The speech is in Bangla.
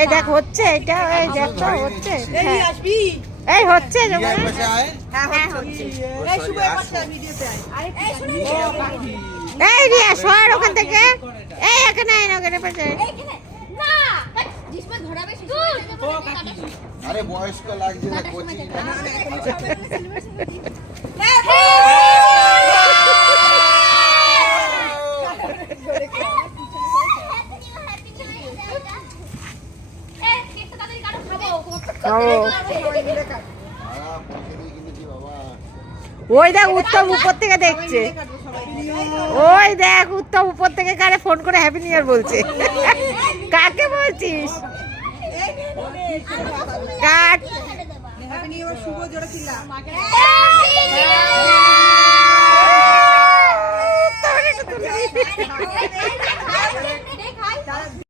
এই দেখ হচ্ছে এটা, এই দেখ তো হচ্ছে, এই হচ্ছে এই রিয়া সর ওখান থেকে, এই এখানে ওখানে পাশে আরে বয়স্ক লাগছে না কোচিং ওই দেখ উত্তম উপর থেকে দেখছে, ওই দেখ উত্তম উপর থেকে কারে ফোন করে হ্যাপি নিউ ইয়ার বলছে। কাকে বলছিস? কাট শুভ জোড়া ছিল।